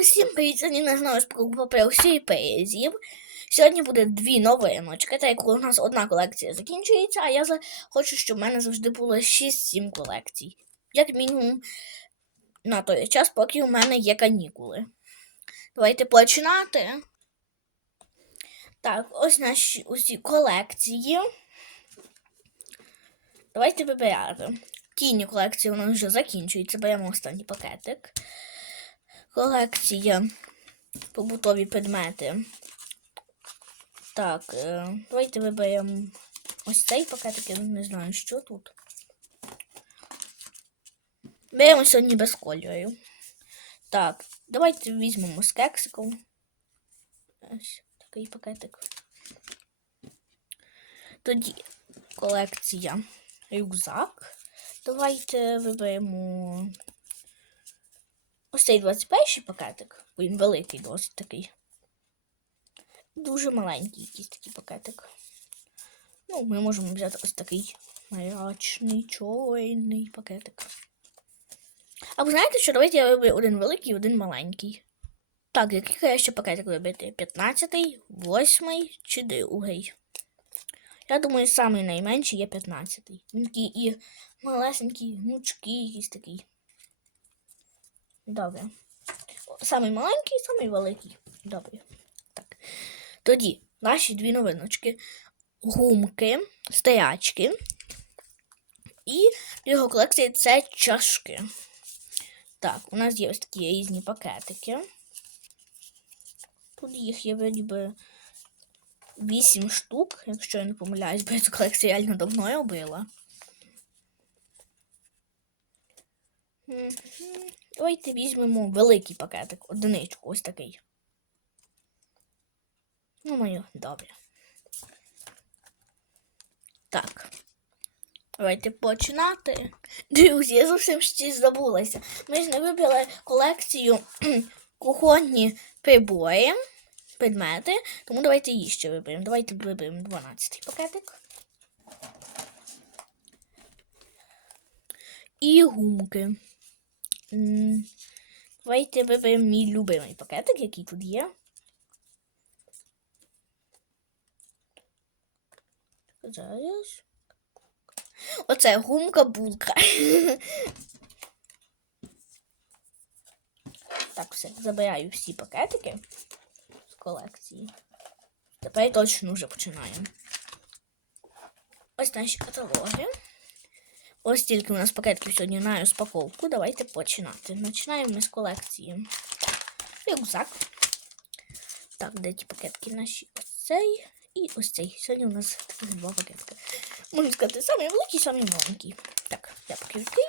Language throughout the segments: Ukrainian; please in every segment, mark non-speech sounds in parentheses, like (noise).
Усім привіт, сьогодні не знаю про сюрпризів. Сьогодні буде дві новиночки, так як у нас одна колекція закінчується, а я хочу, щоб в мене завжди було 6-7 колекцій. Як мінімум на той час, поки у мене є канікули. Давайте починати. Так, ось наші усі колекції. Давайте вибирати. Тіні колекції у нас вже закінчується. Беремо останній пакетик. Колекція побутові предмети. Так, е, давайте виберемо ось цей пакетик, я не знаю, що тут. Беремо сьогодні без кольорів. Так, давайте візьмемо з кексиком. Ось такий пакетик. Тоді колекція рюкзак. Давайте виберемо ось цей 21 пакетик. Він великий досить такий. Дуже маленький якийсь такий пакетик. Ну, ми можемо взяти ось такий мрачний, чорний пакетик. А ви знаєте, що давайте я виберу один великий і один маленький. Так, який краще пакетик вибити? 15, 8 чи другий? Я думаю, самий найменший є 15-й. Він такий і малесенький, гнучкий, якийсь такий. Добре. Самий маленький, самий великий. Добре. Так. Тоді наші дві новиночки. Гумки, стоячки. І його колекції це чашки. Так, у нас є ось такі різні пакетики. Тут їх є вроді би 8 штук, якщо я не помиляюсь, бо я цю колекцію реально давно робила. Мгм. Давайте візьмемо великий пакетик, одиничку, ось такий. Ну, мою, добре. Так. Давайте починати. Друзі, я зовсім щось забулася. Ми ж не вибрали колекцію (clears throat) кухонні прибори, предмети, тому давайте її ще виберемо. Давайте виберемо 12 пакетик. І гумки. Давайте виберемо мій любимий пакетик, який тут є. Зараз. Оце гумка булка. (laughs) Так, все, забираю всі пакетики з колекції. Тепер точно вже починаємо. Ось наші каталоги. Ось тільки у нас пакетків сьогодні на розпаковку. Давайте починати. Починаємо ми з колекції. Рюкзак. Так, де ті пакетки наші? Ось цей і ось цей. Сьогодні у нас таких два пакетки. Можна сказати, самий великий, самий маленький. Так, я поки відкрию.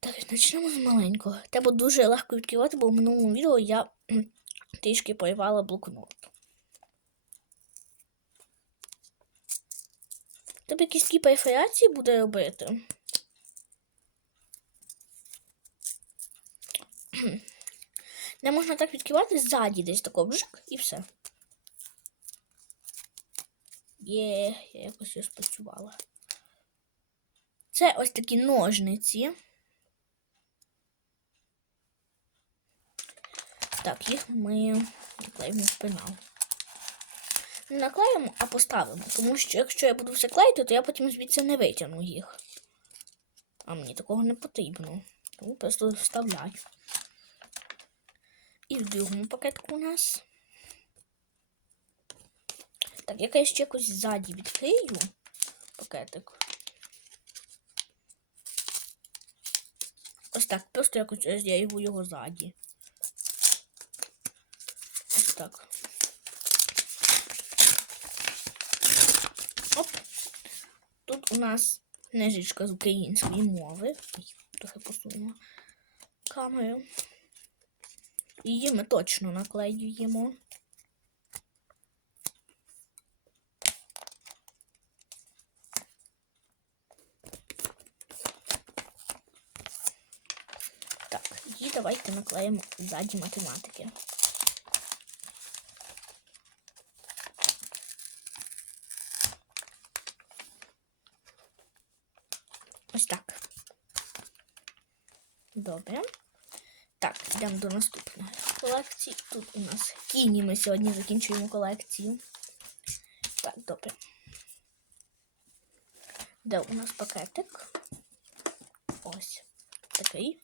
Так, почнемо з маленького. Треба дуже легко відкривати, бо в минулому відео я (clears throat) трішки порвала блокнот. Тобі якісь такі перфорації буде робити. Не можна так відкривати ззаді десь тако бжик і все. Є, я якось його спрацювала. Це ось такі ножниці. Так, їх ми наклеїмо в пенал. Не наклеїмо, а поставимо. Тому що якщо я буду все клеїти, то я потім звідси не витягну їх. А мені такого не потрібно. Тому просто вставляю. І в другому пакетку у нас. Так, як я ще якось ззаді відкрию пакетик. Ось так, просто якось я його його ззаді. Ось так. Оп. Тут у нас книжечка з української мови. Трохи посунула камеру. Її ми точно наклеюємо. Так, і давайте наклеїмо ззаді математики. Добре. Так, йдемо до наступної колекції. Тут у нас кіні. Ми сьогодні закінчуємо колекцію. Так, добре. Де у нас пакетик? Ось такий.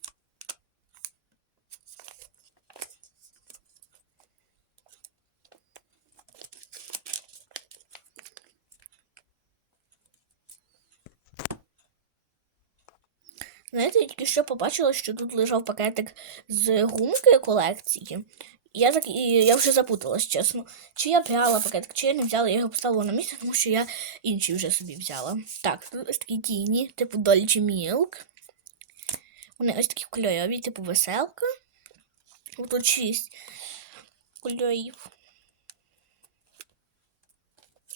Знаєте, я тільки що побачила, що тут лежав пакетик з гумки колекції. Я так і я вже запуталась, чесно. Чи я брала пакетик, чи я не взяла, я його поставила на місце, тому що я інший вже собі взяла. Так, тут ось такі тіні, типу Dolce Milk. Вони ось такі кольорові, типу веселка. Тут шість кольорів.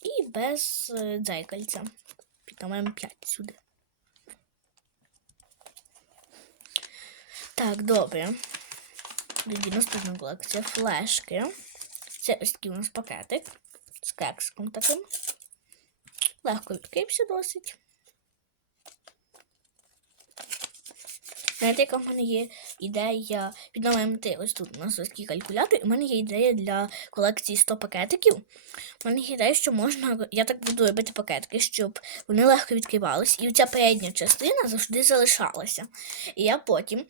І без е, дзеркальця. Під 5 сюди. Так, добре. Тоді наступна колекція флешки. Це ось такий у нас пакетик з кексиком таким. Легко відкрився досить. Знаєте, яка в мене є ідея 3. Ось тут у нас ось такий калькулятор. І в мене є ідея для колекції 100 пакетиків. У мене є ідея, що можна. Я так буду робити пакетики, щоб вони легко відкривались. І ця передня частина завжди залишалася. І я потім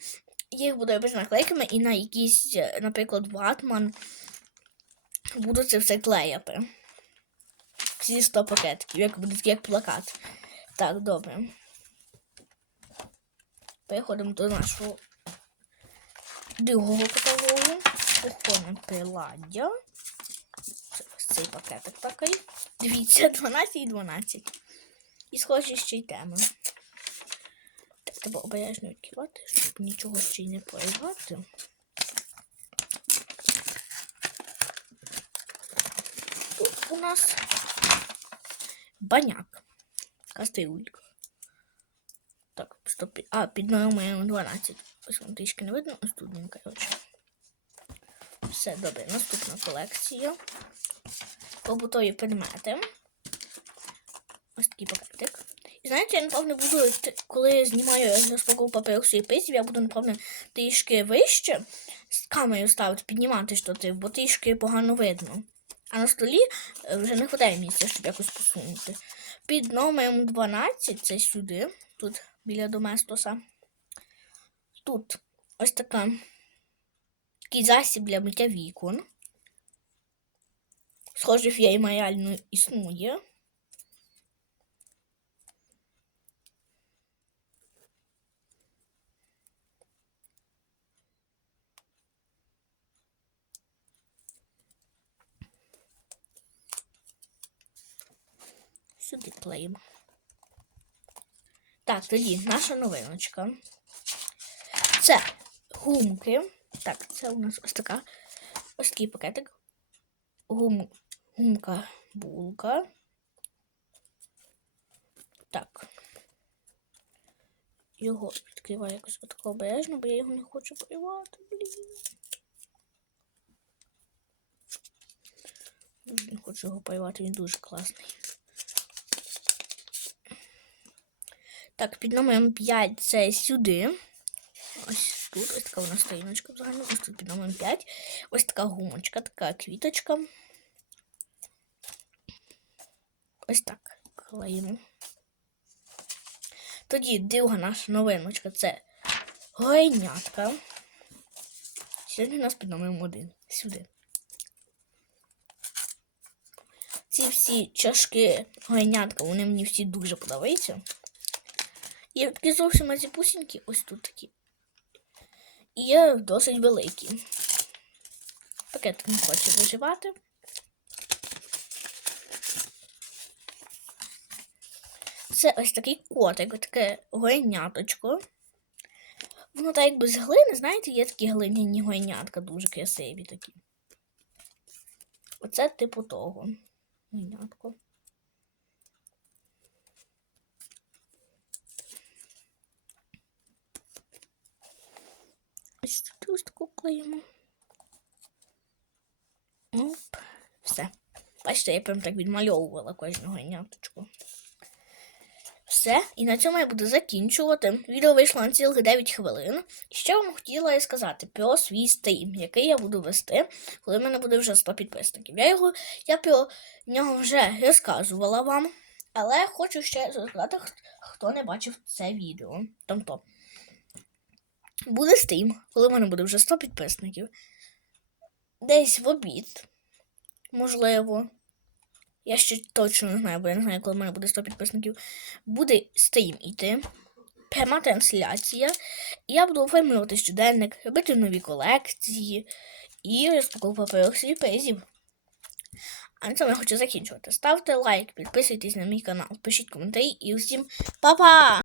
їх буду робити наклейками і на якийсь, е, наприклад, ватман буду це все клеяти. Всі 100 пакетиків, як буде як плакат. Так, добре. Переходимо до нашого другого каталогу. Кухонне приладдя. Ось цей пакетик такий. Дивіться, (laughs) 12 і 12. І схожі ще й теми. Так, треба обережно відкривати, щоб нічого ще й не проривати. Тут у нас баняк. Кастрюлька. Так, стоп. А, під номером 12. Ось вам трішки не видно, ось тут він, коротше. Все, добре, наступна колекція. Побутові предмети. Ось такий пакетик. Знаєте, я напевно буду, коли я знімаю розпаковку паперу і писів, я буду, напевно, трішки вище з камерою ставити, піднімати штатив, бо трішки погано видно. А на столі е, вже не вистачає місця, щоб якось посунути. Під номером 12, це сюди, тут біля доместоса. Тут ось така такий засіб для миття вікон. Схоже, фірма реально існує. Сюди клеїмо. Так, тоді наша новиночка. Це гумки. Так, це у нас ось така ось такий пакетик. Гум, гумка булка. Так. Його відкриваю якось отако обережно, бо я його не хочу поривати, блін. Не хочу його поривати, він дуже класний. Так, під номером 5 це сюди. Ось тут ось така у нас сторіночка взагалі. Ось тут під номером 5. Ось така гумочка, така квіточка. Ось так клеїмо. Тоді друга наша новиночка це гойнятка. Сьогодні у нас під номером 1. Сюди. Ці всі чашки гойнятка, вони мені всі дуже подобаються. Є такі зовсім мазіпусінькі, ось тут такі. І є досить великі. Пакет не хоче виживати. Це ось такий котик, таке гойняточко. Воно так якби з глини, знаєте, є такі глиняні гойнятка, дуже красиві такі. Оце типу того. Гойнятко. Ось тут клеїмо. Оп, все. Бачите, я прям так відмальовувала кожну гайняточку. Все, і на цьому я буду закінчувати. Відео вийшло на цілих 9 хвилин. І ще вам хотіла я сказати про свій стрім, який я буду вести, коли в мене буде вже 100 підписників. Я його я про нього вже розказувала вам, але хочу ще розказати, хто не бачив це відео. Тобто, буде стрім, коли в мене буде вже 100 підписників. Десь в обід, можливо. Я ще точно не знаю, бо я не знаю, коли в мене буде 100 підписників. Буде стрім іти. Пряма трансляція. Я буду оформлювати щоденник, робити нові колекції і розпаковку паперових сюрпризів. А на цьому я хочу закінчувати. Ставте лайк, підписуйтесь на мій канал, пишіть коментарі і усім па-па!